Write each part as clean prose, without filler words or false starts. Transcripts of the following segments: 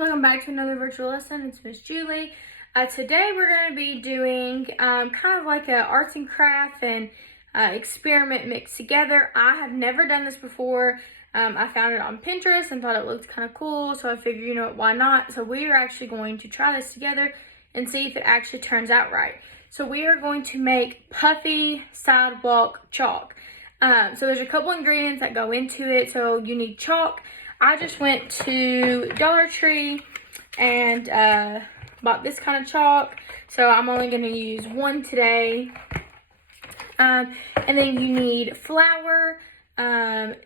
welcome back to another virtual lesson. It's Miss Julie. Today we're going to be doing kind of like a arts and craft and experiment mixed together. I have never done this before. I found it on Pinterest and thought it looked kind of cool, so I figured, you know what, why not? So we are actually going to try this together and see if it actually turns out right. So we are going to make Puffy Sidewalk Chalk. So there's a couple ingredients that go into it. So you need chalk. I just went to Dollar Tree and bought this kind of chalk. So I'm only going to use one today. And then you need flour,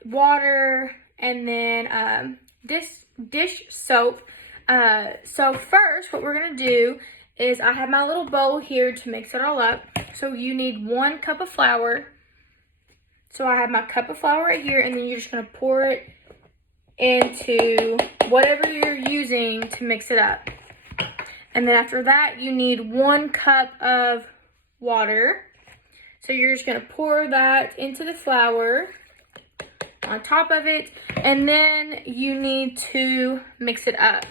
water, and then dish soap. So first, what we're going to do is I have my little bowl here to mix it all up. So you need 1 cup of flour. So I have my cup of flour right here, and then you're just going to pour it into whatever you're using to mix it up. And then after that, you need 1 cup of water. So you're just going to pour that into the flour on top of it, and then you need to mix it up.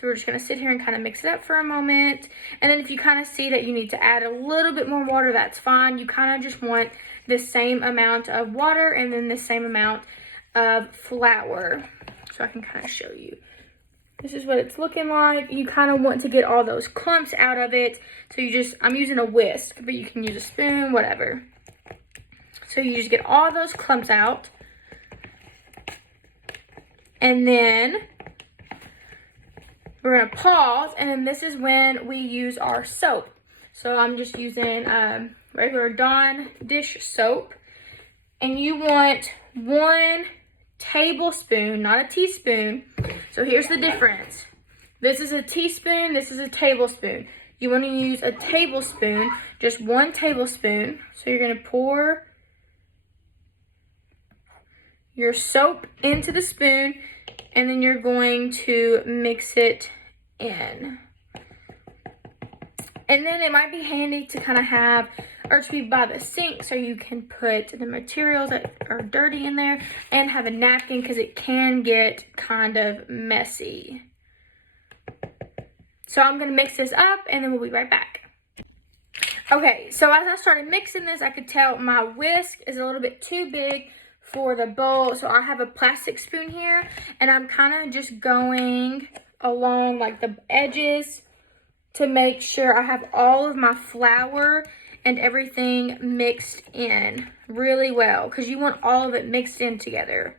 So we're just going to sit here and kind of mix it up for a moment. And then if you kind of see that you need to add a little bit more water, that's fine. You kind of just want the same amount of water and then the same amount of flour. So I can kind of show you. This is what it's looking like. You kind of want to get all those clumps out of it. So I'm using a whisk, but you can use a spoon, whatever. So you just get all those clumps out. And then we're going to pause, and then this is when we use our soap. So I'm just using regular Dawn dish soap. And you want 1 tablespoon, not a teaspoon. So here's the difference. This is a teaspoon, this is a tablespoon. You want to use a tablespoon, just 1 tablespoon. So you're going to pour your soap into the spoon, and then you're going to mix it in. And then it might be handy to kind of have, or to be by the sink, so you can put the materials that are dirty in there and have a napkin, because it can get kind of messy. So I'm going to mix this up, and then we'll be right back. Okay, so as I started mixing this, I could tell my whisk is a little bit too big for the bowl. So I have a plastic spoon here, and I'm kind of just going along like the edges to make sure I have all of my flour and everything mixed in really well, because you want all of it mixed in together.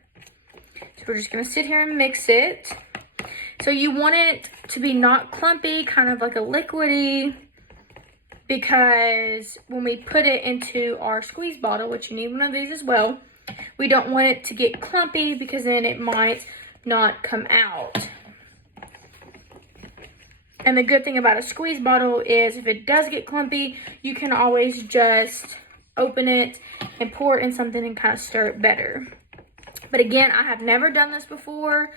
So we're just going to sit here and mix it. So you want it to be not clumpy, kind of like a liquidy, because when we put it into our squeeze bottle, which you need one of these as well, we don't want it to get clumpy, because then it might not come out. And the good thing about a squeeze bottle is if it does get clumpy, you can always just open it and pour it in something and kind of stir it better. But again, I have never done this before.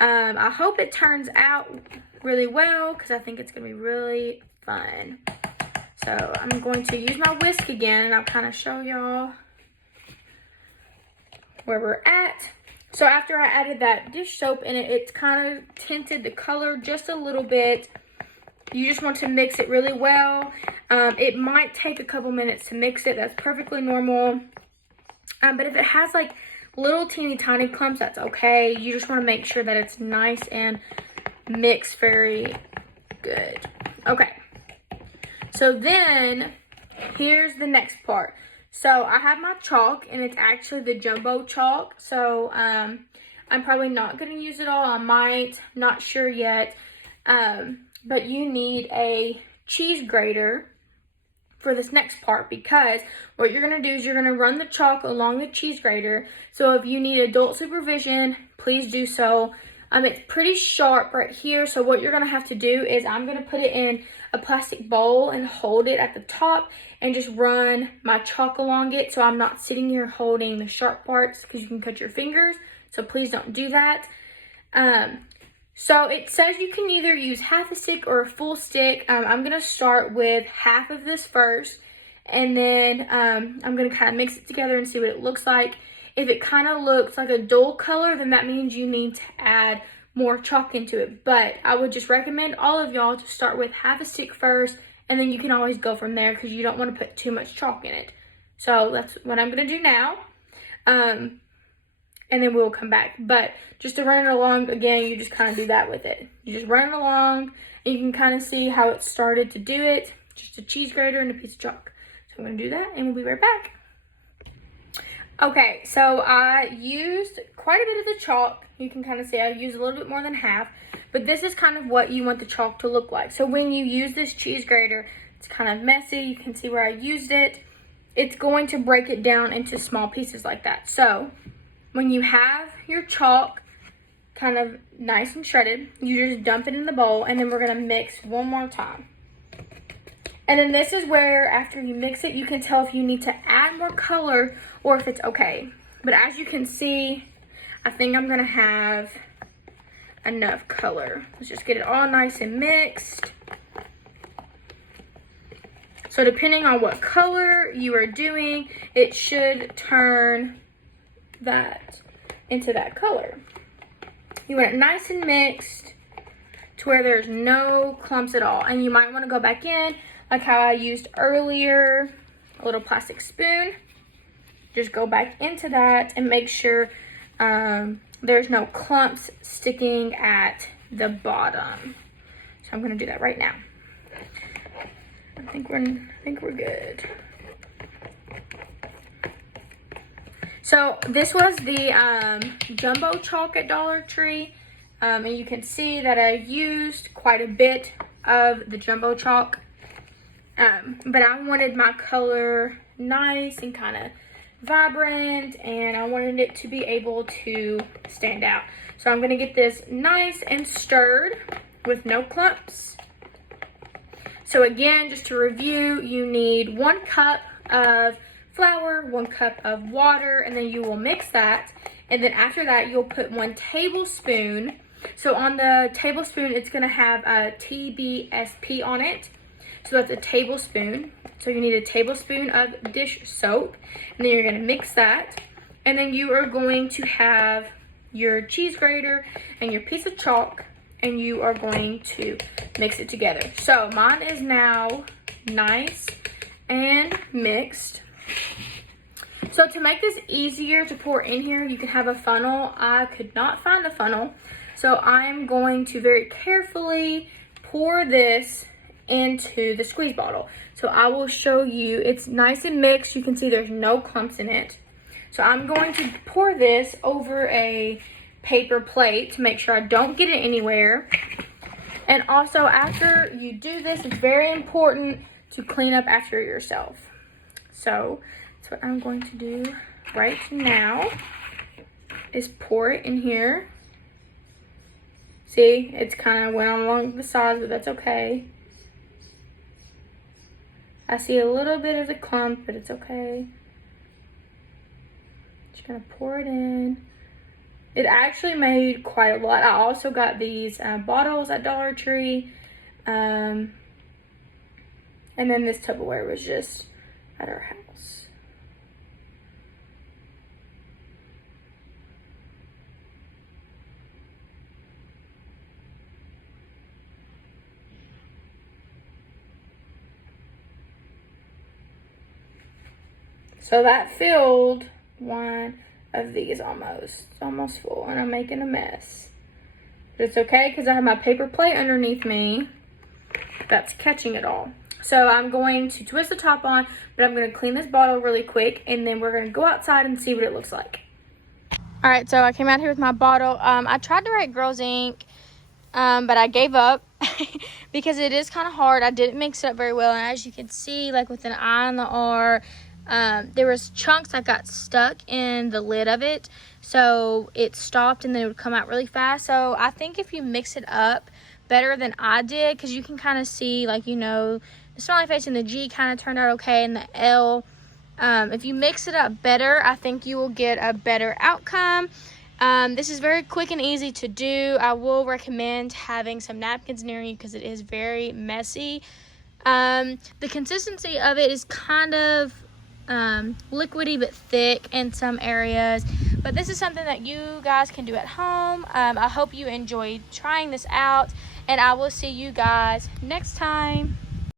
I hope it turns out really well, because I think it's going to be really fun. So I'm going to use my whisk again, and I'll kind of show y'all where we're at. So after I added that dish soap in it, it's kind of tinted the color just a little bit. You just want to mix it really well. It might take a couple minutes to mix it. That's perfectly normal. But if it has like little teeny tiny clumps, that's okay. You just want to make sure that it's nice and mixed very good. Okay. So then here's the next part. So I have my chalk, and it's actually the jumbo chalk. So I'm probably not going to use it all. I might, not sure yet. But you need a cheese grater for this next part, because what you're going to do is you're going to run the chalk along the cheese grater. So if you need adult supervision, please do so. It's pretty sharp right here. So what you're going to have to do is I'm going to put it in a plastic bowl and hold it at the top and just run my chalk along it. So I'm not sitting here holding the sharp parts, because you can cut your fingers. So please don't do that. So it says you can either use half a stick or a full stick. I'm going to start with half of this first, and then I'm going to kind of mix it together and see what it looks like. If it kind of looks like a dull color, then that means you need to add more chalk into it. But I would just recommend all of y'all to start with half a stick first, and then you can always go from there because you don't want to put too much chalk in it. So that's what I'm going to do now. And then we'll come back. But just to run it along, again, you just kind of do that with it. You just run it along, and you can kind of see how it started to do it. Just a cheese grater and a piece of chalk. So I'm going to do that, and we'll be right back. Okay, so I used quite a bit of the chalk. You can kind of see I used a little bit more than half. But this is kind of what you want the chalk to look like. So when you use this cheese grater, it's kind of messy. You can see where I used it. It's going to break it down into small pieces like that. So when you have your chalk kind of nice and shredded, you just dump it in the bowl, and then we're going to mix one more time. And then this is where, after you mix it, you can tell if you need to add more color or if it's okay. But as you can see, I think I'm going to have enough color. Let's just get it all nice and mixed. So depending on what color you are doing, it should turn that into that color. You want it nice and mixed to where there's no clumps at all. And you might want to go back in, like how I used earlier, a little plastic spoon. Just go back into that and make sure there's no clumps sticking at the bottom. So I'm going to do that right now. I think we're good. So this was the jumbo chalk at Dollar Tree. And you can see that I used quite a bit of the jumbo chalk. But I wanted my color nice and kind of vibrant, and I wanted it to be able to stand out. So I'm going to get this nice and stirred with no clumps. So again, just to review, you need 1 cup of flour, 1 cup of water, and then you will mix that. And then after that, you'll put 1 tablespoon. So on the tablespoon, it's going to have a TBSP on it. So that's a tablespoon. So you need a tablespoon of dish soap. And then you're going to mix that. And then you are going to have your cheese grater and your piece of chalk. And you are going to mix it together. So mine is now nice and mixed. So to make this easier to pour in here, you can have a funnel. I could not find a funnel. So I'm going to very carefully pour this into the squeeze bottle. So I will show you. It's nice and mixed. You can see there's no clumps in it. So I'm going to pour this over a paper plate to make sure I don't get it anywhere. And also, after you do this, it's very important to clean up after yourself. So that's what I'm going to do right now, is pour it in here. See, it's kind of went along the sides, but that's okay. I see a little bit of the clump, but it's okay. Just gonna pour it in. It actually made quite a lot. I also got these bottles at Dollar Tree. And then this Tupperware was just at our house. So that filled one of these almost. It's almost full, and I'm making a mess. But it's okay because I have my paper plate underneath me that's catching it all. So I'm going to twist the top on, but I'm going to clean this bottle really quick, and then we're going to go outside and see what it looks like. All right, so I came out here with my bottle. I tried to write Girls Inc., but I gave up because it is kind of hard. I didn't mix it up very well, and as you can see, like with an I and the R, there was chunks that got stuck in the lid of it, so it stopped and then it would come out really fast. So I think if you mix it up better than I did, because you can kind of see, like, you know, the smiley face and the G kind of turned out okay, and the L, if you mix it up better, I think you will get a better outcome. This is very quick and easy to do. I will recommend having some napkins near you because it is very messy. The consistency of it is kind of liquidy but thick in some areas, But this is something that you guys can do at home. I hope you enjoyed trying this out, and I will see you guys next time.